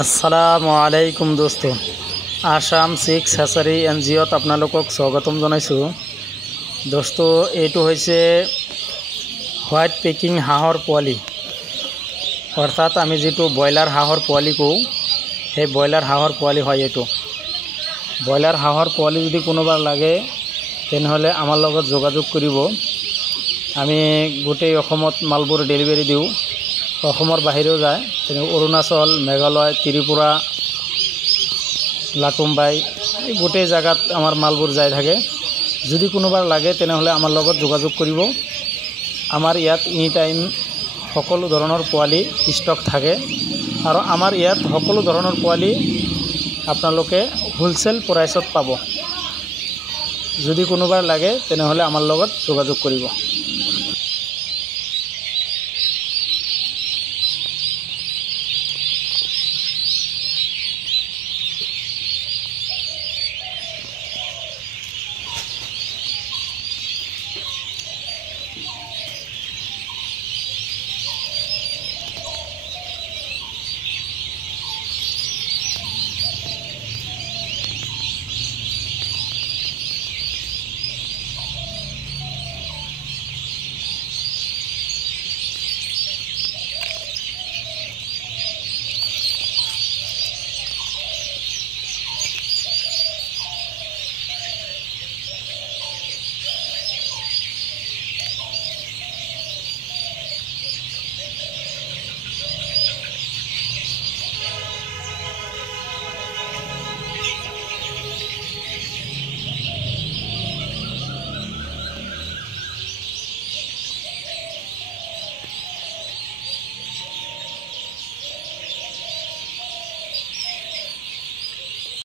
আসসালামু আলাইকুম দোস্ত, আসাম সিক্স হ্যাচাৰী এনজিঅ'ত আপোনালোকক স্বাগতম জনাইছোঁ। দোস্ত, এইটো হৈছে হোৱাইট পেকিং হাঁহৰ পোৱালি, অৰ্থাৎ আমি যিটো ব্ৰইলাৰ হাঁহৰ পোৱালি কওঁ, সেই ব্ৰইলাৰ হাঁহৰ পোৱালি হয় এইটো। ব্ৰইলাৰ হাঁহৰ পোৱালি যদি কোনোবাৰ লাগে তেনেহ'লে আমাৰ লগত যোগাযোগ কৰিব। আমি গোটেই অসমত মালবোৰ ডেলিভাৰী দিওঁ, অসমৰ বাহিৰেও যায়, তেনে অৰুণাচল, মেঘালয়, ত্ৰিপুৰা, লাটুমবাই, এই গোটেই জায়গাত আমাৰ মালবোৰ যাই থাকে। যদি কোনোবাৰ লাগে তেনেহ'লে আমাৰ লগত যোগাযোগ কৰিব। আমাৰ ইয়াত এনি টাইম সকলো ধৰণৰ পোৱালি ষ্টক থাকে, আৰু আমাৰ ইয়াত সকলো ধৰণৰ পোৱালি আপোনালোকে হোলচেল প্ৰাইচত পাব। যদি কোনোবাৰ লাগে তেনেহ'লে আমাৰ লগত যোগাযোগ কৰিব।